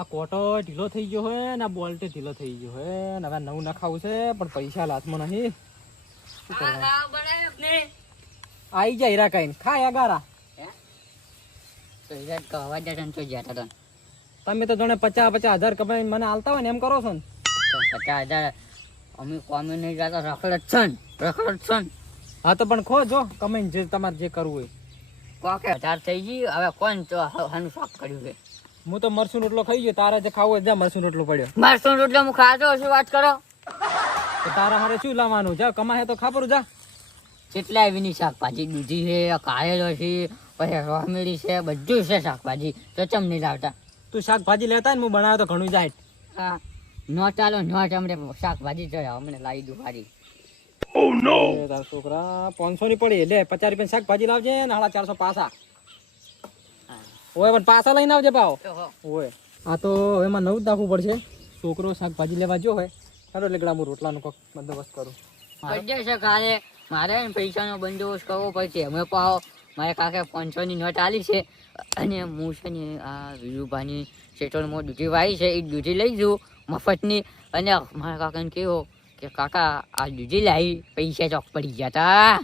આ કોટો ઢીલો થઈ ગયો હે ને આ બોલ્ટે ઢીલો થઈ ગયો હે ને હવે નવું નખાવું છે પણ પૈસા હાથમાં નહીં. શું કરવાનું? આઈ જાય હીરા કઈ ખાય અગારા. તમે તો જાણે 50,000 કમાઈને મને આલતા હોય ને એમ કરો છો ને. 50,000 અમે કોમે નહીં જતા રખડ છે. હા તો પણ ખો જો કમાઈને જે તમારે જે કરવું હોય. કોકે 1000 થઈ ગઈ હવે કોણ તો હાનું શાક કર્યું છે. હું તો મરસું રોટલો ખાઈ ગયો. તારે જે ખાવું હોય જા મરસું રોટલો પડ્યો. મરસું રોટલો હું ખાતો શું વાત કરો? તો તારા હારે શું લાવવાનું? જા કમાય તો ખાપરું જા. કેટલા એવીની શાકભાજી દૂધી છે, કાયલો છે, પછી રોમેલી છે, બધું છે શાકભાજી. તો ચમ નહીં લાવતા? તું શાકભાજી લેતા ને હું બનાવ્યો તો ઘણું જાય. હા નોટ ચાલો નોટ અમને શાકભાજી જોઈએ અમને લાવી દઉં સારી. તારા છોકરા 500 ની પડી લે 50 રૂપિયા શાકભાજી લાવજે ને 450 પાસા. ઓય પણ પાસા લઈને આવજે પાવ. ઓય આ તો હવે એમાં નવું જ નાખવું પડશે. છોકરો શાકભાજી લેવા જો હોય ચાલો એટલે હું રોટલાનો કોક બંદોબસ્ત કરું. બધે છે કાલે મારે પૈસાનો બંદોબસ્ત કરવો પડશે. અમે પાવો મારે કાકે 500 ની નોટ આલી છે અને હું છે ને આ વિરુભાની શેટોળમાં દૂધી વાવી છે એ દૂધી લઈ જઉં મફતની. અને મારા કાકાને કહો કે કાકા આ દૂધી લાવી પૈસા ચોક પડી ગયા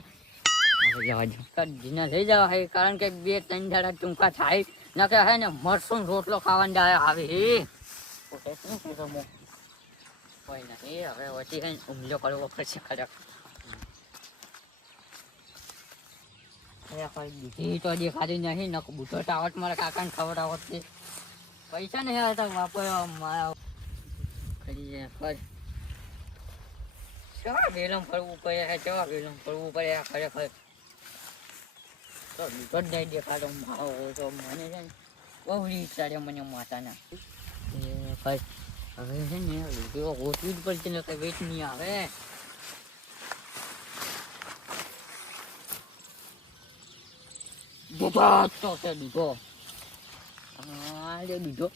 હતા દીના લઈ જવા હે કારણ કે 2-3 દાડા ટૂંકા થાય ના કે હે ને મરસું રોટલો ખાવાનો દાડા આવે શું કીધું કોઈ નથી હવે વચ્ચે કઈ હુમલો કરવો પડશે ખરેખર. દૂધી તો દેખાતી નહીં ન બુઢો ટાવટ મારા કાકાને ખવડાવત છે. પૈસા નહીં આવતા વાપરવા મારા કરી જાય ખર કેવા વેલમ ફરવું પડે છે કેવા વેલમ ફરવું પડે ખરેખર. તો દૂધો જ નહીં દેખાતો મારો તો મને છે ને બહુ રીત ચાલે મને માતાના હવે છે ને દૂધો ગોઠવી જ પડશે ને કઈ વેચ નહીં આવે. દૂધો તો છે દૂધો દૂધો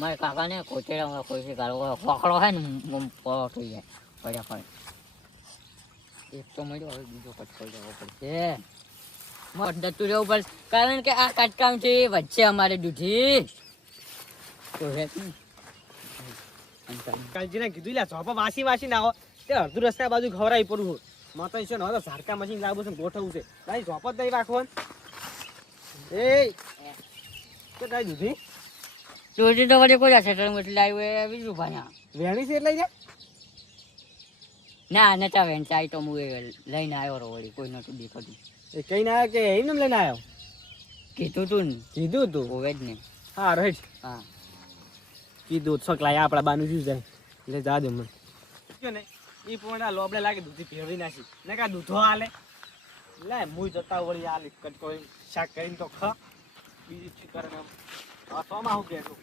મારા કાકાને કોચેડા કોઈ છે ગાળો ખોખડો છે ને પરો થઈ જાય ફટાફટ. એક તો મળ્યો હવે બીજો કટકો જવો પડશે જતું રહેવું પડશે કારણ કે આ કટકામ છે વચ્ચે અમારે દૂધી તો કાલજીને કીધું લે ચોપા વાસી ના હો તે અડધું રસ્તા બાજુ ખવરાઈ પડું માતા છે ને ઝાડકા મશીન લાવવું છે ગોઠવવું છે તારી ચોપ જ નહીં રાખવો એ તો તારી દૂધી દૂધી તો વળી કોઈ જશે એટલે આવ્યું બીજું ભાઈ વેણી છે એટલે ના નચા વેણ ચાઈ તો હું લઈને આવ્યો રો વળી કોઈ નતું દેખાતું. એ કઈ ના આવ્યો કે એમને લઈને આવ્યો? કીધું તું ને કીધું તું હોવે જ ને. હા રાઈટ હા કીધું છકલાય આપડા બાનું શું જાય એટલે જા દે મને ને એ પોણા લોબડે લાગે દૂધી ભેળવી નાખી ને કા દૂધો આલે લે મુઈ જતા વળી આલે કટકો શાક કરીને તો ખા બીજી ચી કરે ને આ સોમાં હું બેઠું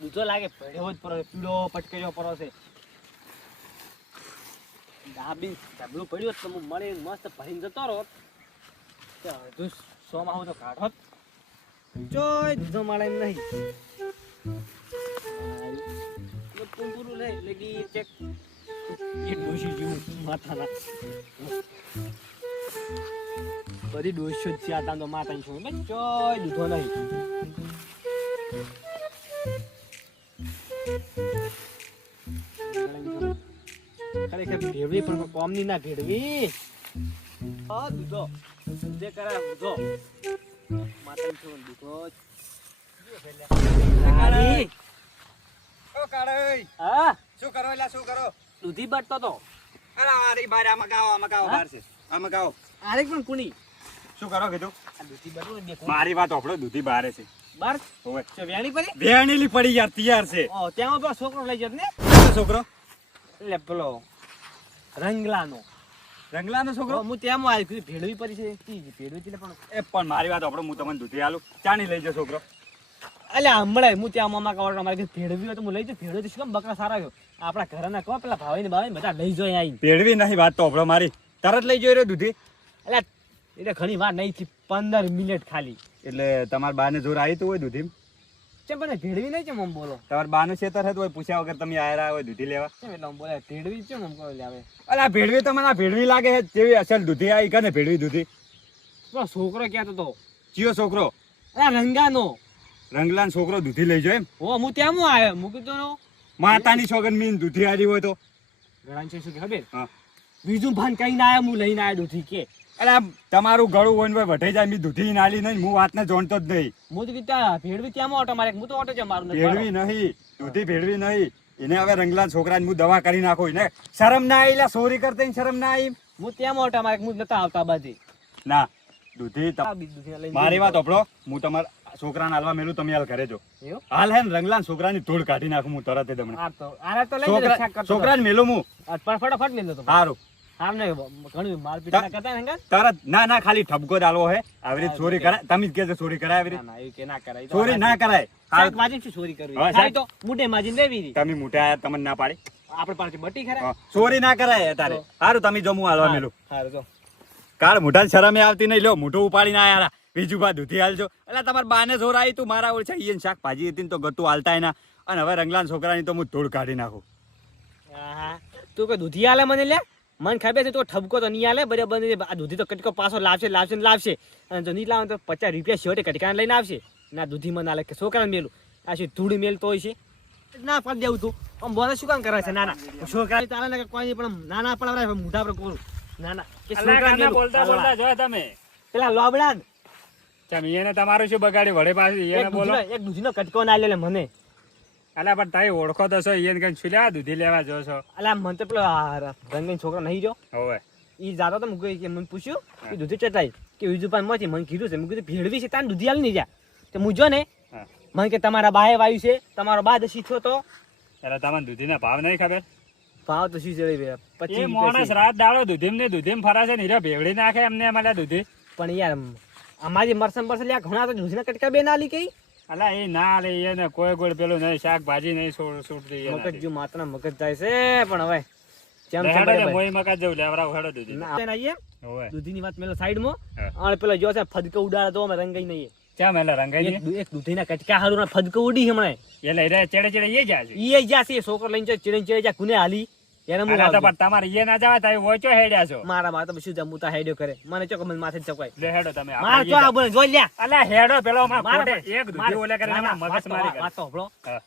દૂધો લાગે ભેળ્યો જ પડો પીળો પટકેજો પડો છે ડાબી ડાબલું પડ્યું તો હું મળે મસ્ત ભરીને જતો રહો અડધું સોમાં હું તો કાઢો જોઈ દૂધો મળે નહીં પૂરું લે લગી ચેક એ ડોશી જેવું માથાના બધી ડોશો જ છે આ તો માતા છું મેં જોઈ દૂધો નહીં ખરેખર ભેળવી પણ કોમની ના ભેળવી દૂધો જે કરાય દૂધો માતા છું દૂધો શું કરો એટલે શું કરો? દૂધી બટતો તો અરે અરે બાર આમાં ગાવો બાર છે આમાં ગાવો. આરે પણ કુણી શું કરો કીધું? આ દૂધી બટતો દેખો મારી વાત ઓપડો દૂધી બારે છે. બાર હોવે છે વેણી પડી વેણેલી પડી યાર તૈયાર છે. ઓ ત્યાં પેલો છોકરો લઈ જત ને છોકરો એટલે પેલો રંગલાનો છોકરો હું ત્યાં આવી ભેળવી પડી છે ભેળવી એટલે પણ એ પણ મારી વાત ઓપડો હું તમને દૂધી આલું ચાણી લઈ જાઓ છોકરો. અલ્યા હમણાં હું ત્યાં મામા કાવડ અમારે ભેળવી હોય તો હું લઈ જાઉં ભેળવી શું કામ બકરા સારા ગયો આપણા ઘરના કહો પેલા ભાઈ ને બધા લઈ જાય આવી ભેળવી નહીં વાત તો ઓપડો મારી તરત લઈ જોઈ રહ્યો દૂધી. એટલે એટલે ઘણી વાર નહીં થી 15 મિનિટ ખાલી એટલે તમારા બાને જોર આવી તો હોય દૂધી ચમ પણ ભેળવી નહીં છે મમ બોલો તમારા બાનું ખેતર હતું હોય પૂછ્યા વગર તમે આયા હોય દૂધી લેવા ચમ એટલે આમ બોલે ભેળવી છે મમ કહો આવે અલા ભેળવી તો મને ભેળવી લાગે છે જેવી અસલ દૂધી આવી કે ને ભેળવી દૂધી પેલો છોકરો કહેતો તો ચિયો છોકરો? અરે રંગાનો. રંગલાન છોકરો દૂધી લઈ જાય એમ? ઓ હું ત્યાં હું આવ્યો મૂકી તો માતાની સોગન મીન દૂધી આલી હોય તો ગળાની છે શું ખબર હા. બીજું ભાન કઈ ના આવ્યો હું લઈને આવ્યો દૂધી કે અરે તમારું ગળું હોય ને ભાઈ વઢાઈ જાય, મી દૂધી નાલી નહીં, હું વાતને જાણતો જ નહીં. હું તો કીધું ભેળવી ત્યાં ઓટો મારે હું તો ઓટો છે મારું ભેળવી નહીં, દૂધી ભેળવી નહીં. એને હવે રંગલાન છોકરાને હું દવા કરી નાખું. એને શરમ ના આવી, ચોરી કરતા શરમ ના આવી. હું ત્યાં ઓટો મારે હું નતા આવતા બાજી ના દૂધી મારી વાત સાંભળો, હું તમારા છોકરાને હાલવા મેલું, તમે હાલ ઘરે જો. એવું હાલ હે ને રંગલાન છોકરાની ધૂળ કાઢી નાખું હું તરત જ હમણાં. આ તો આરે તો લઈ લે શાક કરતો છોકરાને મેલું હું ફટાફટ મેલ દો તો સારું હાલ ને ઘણું મારપીટ ના કરતા ને તરત. ના ના ખાલી ઠપકો જ આલવો હે. આવી રીતે ચોરી કરાય? તમે જ કહેજો ચોરી કરાય આવી રીતે? ના એવું કે ના કરાય ચોરી ના કરાય. શાક માજી શું ચોરી કરવી હા, ખાલી તો મુઠે માજીને દેવી હતી. તમે મોટા આયા, તમને ના પાડી? આપણે પાસે બટી ખરા હા, ચોરી ના કરાય તારે. સારું તમે જો હું હાલવા મેલું. હારું તો કાળ મોઢા શરમે આવતી નહીં. લ્યો મોઢું ઉપાડીને આયા બીજું બા દૂધી હાલજો. એટલે તમારે બાને જોર આવી, તું મારા ઓળખે ઈયન શાકભાજી હતી ને તો ગતું હાલતા એના. અને હવે રંગલાન છોકરાની તો હું ધૂળ કાઢી નાખું. હા તું કે દૂધી આલે મને લે મને ખબર છે તો ઠપકો તો નહીં આલે બરાબર આ દૂધી તો કટકો પાછો લાવશે લાવશે ને લાવશે અને જો નહીં લાવે તો 50 રૂપિયા શેવટે કટકાને લઈને આવશે. ના દૂધી મને આલે કે છોકરાને મેલું આ શું ધૂળી મેલતો હોય છે ના પાડી દેવું તું આમ બોલે શું કામ કરે છે? ના ના છોકરા ચાલે ને કે કોઈ નહીં પણ ના ના પણ મોઢા પર કોરું ના ના કે છોકરા બોલતા બોલતા જો તમે પેલા લોબડા એને તમારું શું બગાડ્યું વડે પાછું? એક દૂધીનો કટકો ના લે મને અલા પણ તારી ઓળખો તો છો, એને કઈ છુલ્યા દૂધી લેવા જો છો? અલા મને તો પેલો રંગીન છોકરો નહીં જો હોવે ઈ જાતો તો મને પૂછ્યું કે દૂધી ચટાઈ કે બીજું પાન માંથી મને કીધું છે. મેં કીધું ભેળવી છે તાન દૂધી હાલ નહીં જા તો હું જો ને મને કે તમારા બાએ વાયુ છે તમારો બા દસી છો તો એટલે તમને દૂધીના ભાવ નહીં ખબર? ભાવ તો શું ચડી 25 માણસ રાત દાડો દૂધીમ ફરાશે ને ભેવડી નાખે એમને મળ્યા દૂધી. પણ યાર અમારી મરસમ પરસે લ્યા ઘણા તો દૂધીના કટકા બે ના લી કઈ અલા એ ના લે એને કોઈ કોઈ પેલું નહીં શાકભાજી નહીં છૂટતી. મગજ જો માત્ર મગજ જાય છે પણ હવે જેમ મોઈ મકા જવું લેવરા હેડો દૂધી ના આવીએ હોવે દૂધીની વાત મેલો સાઈડમાં અને પેલો જો છે ફદકો ઉડાડે તો અમે રંગાઈ નહીં ક્યાં મેલા રંગાઈ એક દૂધીના કટકા હારું ના ફદકો ઉડી હમણાં એટલે રે ચેડે ચેડે એ જાય છે. ઈ જાશે છોકરો લઈને જાય ચીડે ચીડે જા કુને હાલી એને હું તો પણ તમારે એ ના જવા તમે વોચો હેડ્યા છો. મારા માં તો શું જમુતા હેડ્યો કરે મને ચોક મને માથે ચકવાય લે હેડો તમે માર ચો આ બોલ જોઈ લ્યા અલા હેડો પેલો માં માર ખોટે એક દૂધી ઓલે કરીને મગજ મારી કરે. વાત તો હબળો હા.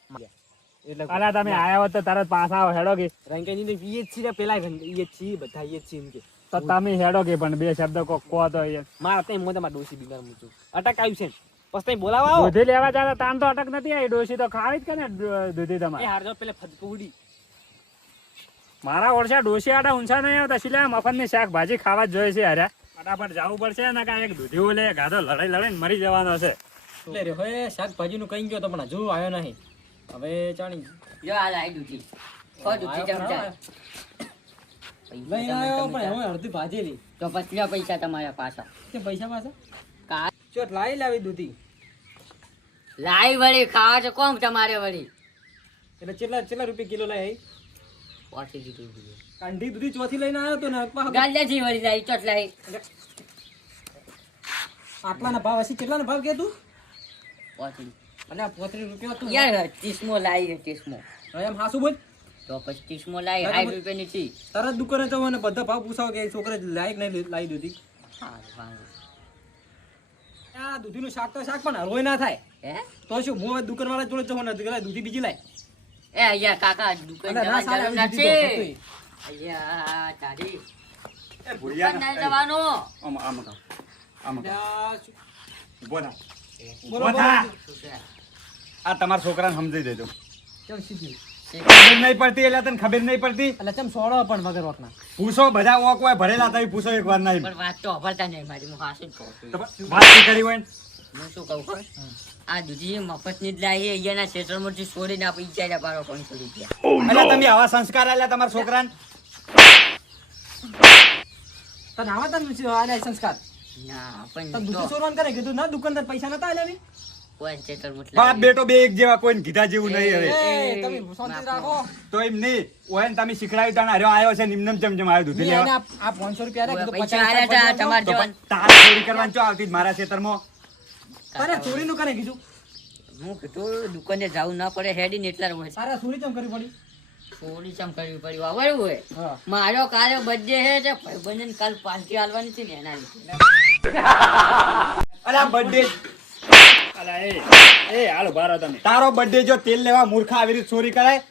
એટલે અલા તમે આયા હોત તો તરત પાછા આવો હેડો કે રંગાઈ ની ઈ જ છે પેલા ઈ જ છે બધા ઈ જ છે એમ કે તો તમે હેડો કે પણ બે શબ્દ કહો તો એ મારા તઈ મોઢા માં ડોસી બીમાર મૂચું અટક આવ્યું છે પછી તઈ બોલાવા આવો દૂધી લેવા જાતા તાન તો અટક નથી આવી. ડોસી તો ખાવી જ કે ને દૂધી એ તમારે. હારજો પેલે ફદકો ઉડી મારા ઓળશા ડોસી આડા ઊંચા નહીં આવતા સિલા મફતની શાકભાજી ખાવા જ જોઈએ છે. હારે ફટાફટ જવું પડશે ને કાંઈ એક દૂધી ઓલે ગાધો લડાઈ લડાઈને મરી જવાનો છે. એટલે રે હવે શાકભાજી નું કઈ ગયો તો પણ હજુ આવ્યો નહીં હવે ચાણી જો આ લાઈ દૂધી કો દૂધી ચમચા લઈ આવ્યો પણ હવે અડધી ભાજેલી તો પછલા પૈસા તમારા પાછા કે પૈસા પાછા કા ચોટ લાઈ લાવી દૂધી લાઈ વળી ખાવા છે કોમ તમારે વળી એટલે કેટલા રૂપિયા કિલો લાઈ પાછી દીધું કાંઢી દૂધી ચોથી લઈને આવ્યો તો ને ગાલ્યાથી વળી લાઈ ચોટ લાઈ આટલાના ભાવ હશે કેટલાના ભાવ કે તું પાછી અને 35 રૂપિયા તું યાર 30મો લાઈ 30મો હવે એમ હાસુ બોલ તો 25મો લાઈ 60 રૂપિયાની છે તારા દુકાને જવો ને બધા ભાવ પૂછાવ કે છોકરે લાયક નહીં લાવી દૂધી આ દૂધીનું શાક તો શાક પણ હરોય ના થાય હે તો શું હું હવે દુકાન વાળા જોડે જવાનો નથી દૂધી બીજી લાય એ અહીંયા કાકા દુકાન અલા, ના જવાની સાલે જરૂર આવી દીધી તો નથી હતું. અહીંયા તારી એ દુકાન ભુરિયા ના જવાનો આમ ઉભો થા. બોલો, ઉભો થા. બોલો. આ તમારા છોકરાને સમજી દેજો. ચાલ સીધી ખબર નહીં પડતી એટલે તને ખબર નહીં પડતી. એટલે ચમ સોડો પણ વગર વખના પૂછો બધા ઓક હોય ભરેલા તમે પૂછો એક વાર નહીં. પણ વાત તો અભરતા નહીં મારી હું હાસું જ કહું છું. તો વાત નહીં કરી હોય ને. હું શું કહું ખબર? આ દૂધી મફતની જ લાવી અહીંયાના ક્ષેત્રમાંથી છોડીને આપી ઈચ્છા પાડો 500 રૂપિયા એટલે તમે આવા સંસ્કાર આલ્યા તમારા છોકરાને. તને આવા તને આને સંસ્કાર ના તને પણ દૂધી તો ચોરવાન કરે કીધું ના દુકાનદાર પૈસા નતા આલ્યા કોઈ ક્ષેત્રમાંથી બાપ બેટો બે એક જેવા કોઈને કીધા જેવું નહીં હવે. એ તમે શાંતિ રાખો તો એમ નહીં ઓય ને તમે શીખડાવી તાણ હાર્યો આવ્યો છે નિમનમ ચમચમ આવ્યો દૂધી મેં એને લેવા. આ 500 રૂપિયા આલ્યા, કીધું પૈસા 50 આલ્યા હતા તમારે તો જવાન તારે ચોરી કરવાની ચો આવતી જ મારા ખેતરમાં. તારે ચોરીનું કરે કીધું હું કીધું દુકાને જવું ના પડે હેડીને એટલા હોય તારે ચોરી ચમ કરવી પડી થોડી ચમ કરવી પડી વાવરું હોય હા મારો કાલે બર્થડે છે તે ભાઈબંધને કાલ પાર્ટી આલવાની હતી ને એના લીધે અરે આ બર્થડે અલા એ હાલો બારો તમે તારો બર્થડે જો તેલ લેવા મૂર્ખા આવી રીતે ચોરી કરાય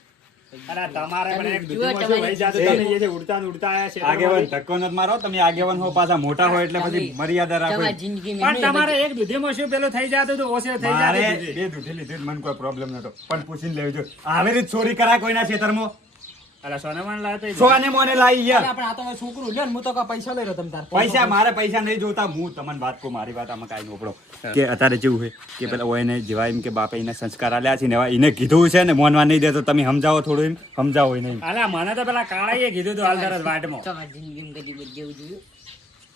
અલા તમારે પણ એક જુઓ દૂધીમાં શું વહી જાતું, એ. તમે એ જે ઉડતા ને ઉડતા આયા છે આગેવાન ધક્કો નથી મારો તમે આગેવાન હો પાછા મોટા હોય એટલે પછી મર્યાદા રાખો તમારી જિંદગી પણ તમારે એક દૂધીમાં શું પેલું થઈ જાતું હતું, ઓછે થઈ મારે જાતું દૂધી. બે દૂધી લીધી મને કોઈ પ્રોબ્લેમ નતો પણ પૂછીને લેજો આવી રીતે ચોરી કરાય કોઈના ખેતરમાં અલા સોનામાં લાવતા ઈ સોને મોને લાવી યાર આપણે આ તો હવે છોકરું લે ને હું તો કાં પૈસા લઈ રહ્યો તમે તાર પૈસા મારે પૈસા નહીં જોતા હું તમને વાત કહું મારી વાત આમાં કાંઈ નોપડો કે અત્યારે કેવું છે કે પેલા ઓયને જેવા એમ કે બાપે એને સંસ્કાર આલ્યા છે ને એવા એને કીધું છે ને મોનવા નહીં દેતો તમે સમજાવો થોડું એમ સમજાવો નહીં અલા મને તો પેલા કાળાએ કીધું હતું હાલ તરત વાટમાં. તમારી જિંદગીમાં કદી બર્થડે ઉજવ્યું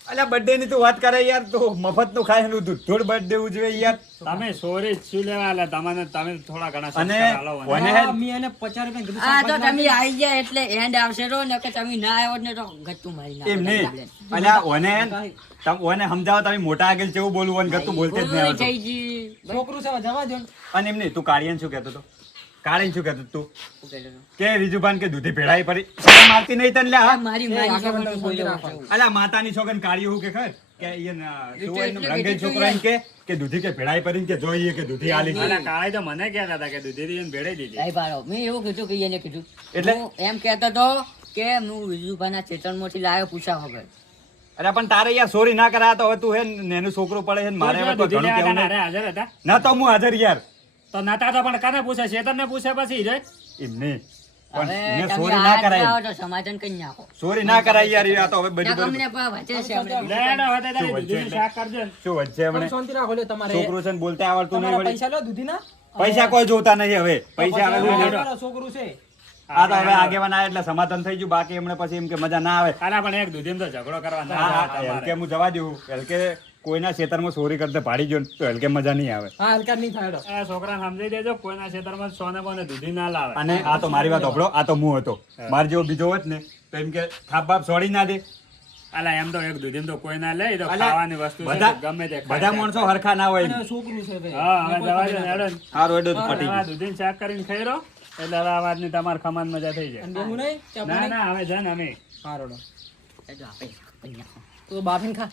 અલ્યા બર્થડે ની તું વાત કરે યાર તો મફત નું ખાય એનું દૂધ થોડ બર્થડે ઉજવે યાર તમે સોરી શું લેવા આલા? તમે થોડા ઘણા અને સંસ્કાર આલો મને. ઓને હા, મેં એને 50 રૂપિયા કીધું, આ તો શાકભાજી તમે આવી ગયા એટલે એન્ડ આવશે રો ને કે તમે ના આવ્યો ને તો ગટ્ટુ મારી નાખો. એમ નહીં અલ્યા ઓને સમજાવો તમે મોટા આગળ કેવું બોલવું અને ગતું બોલતે જ નહીં ઓય આવડતું. થઈ જી. છોકરું છે હવે જવા દો ને. અને એમ નહીં તું કાળિયાને શું કહેતો હતો કાળીને શું કહેતો તું શું કહેતો હતો? કે રીજુભાન કે દૂધી ભેળાઈ પડી શરમ આવતી નહીં તને લ્યા હા? મારી એ મારી આગળ છોકરી વધો, બોલ્યો શાંતિ રાખો. અલ્યા માતાની છોકન કાળી એવું કે ખબર કે ઈયન શું હોય એનું એટલે રંગીન કીધું છોકરો એમ કે દૂધી કે ભેળાઈ પડી કે જોઈએ કે દૂધી આલી છે. અલા કાળાએ તો મને કહેતા હતા કે દૂધીથી એને ભેળાઈ દીધી. ભાઈ બાળો, મેં એવું કીધું કે એને કીધું એટલે? હું એમ કહેતો હતો કે હું વિજુભાઈના ખેતરમાંથી લાવ્યો પૂછા વગર. અરે પણ તારે યાર ચોરી ના કરાય તો હવે તું હે ને એનું છોકરું પડે છે ને મારે હવે કોઈ દૂધી ઘણું લેવા કહેવું તારા નહીં. હારે હાજર હતા? ના તો હું હાજર યાર તો નતા તો પણ કાને પૂછે? શેતરને પૂછે પછી રે. એમ નહીં હવે પણ એને તમે ચોરી ના હાથ કરાય લાવો તો સમાધાન કરી નાખો. ચોરી ના કરાય યાર એ આ તો હવે ત્યાં બધું અમને પણ વચ્ચે છે આપણે. લેડો હવે તારે શું વચ્ચે દૂધીનું એટલે? શાક કરજો ને. શું વચ્ચે તમે હમણે શાંતિ રાખો લ્યો, તમારે છોકરું છે ને બોલતા આવડતું નહીં તમારા વળી પૈસા લો દૂધીના. પૈસા કોઈ જોતા નહીં હવે પૈસા હવે પછી હું તમારો છોકરું છે. આ તો હવે આગેવાન આયા એટલે સમાધાન થઈ ગયું બાકી એમણે પછી એમ કે મજા ના આવે આના પણ એક દૂધીમાં તો ઝઘડો કરવા ના હા, જાય તમારે. હલકે હું જવા દઉં હલકે કોઈના ખેતરમાં ચોરી કરતા ભાડી ગયો ને તો હલકે મજા નહીં આવે હા હલકા નહીં થાય હેડો. આ છોકરાને સમજાઈ દેજો કોઈના ખેતરમાં સોને બોને દૂધી ના લાવે. અને આ તો મારી વાત સાંભળો આ તો હું હતો મારે જેવો બીજો હોત ને તો એમ કે થાપ બાપ છોડી ના દે અલા એમ તો એક દૂધીમાં તો કોઈ ના લે, એ તો અલા, ખાવાની વસ્તુ છે, બધા ગમે તે ખાય બધા જાય. માણસો હરખા ના હોય અને છોકરું છે ભાઈ. હા હવે કોઈ જવા પકડી દો ના ને, હેડો થાય. ને. સારું એટલે તો પટી આ ગયું દૂધીનું શાક કરીને ખાઈ રહો એટલે હવે આ વાતની તમારે ખમાન મજા થઈ જાય. અને બેહું નહીં? ચા ના પાણી? ના હવે છે ને અમે હા, રેડો. એ તો આપણે કરી નાખો. તું બાફીને ખા.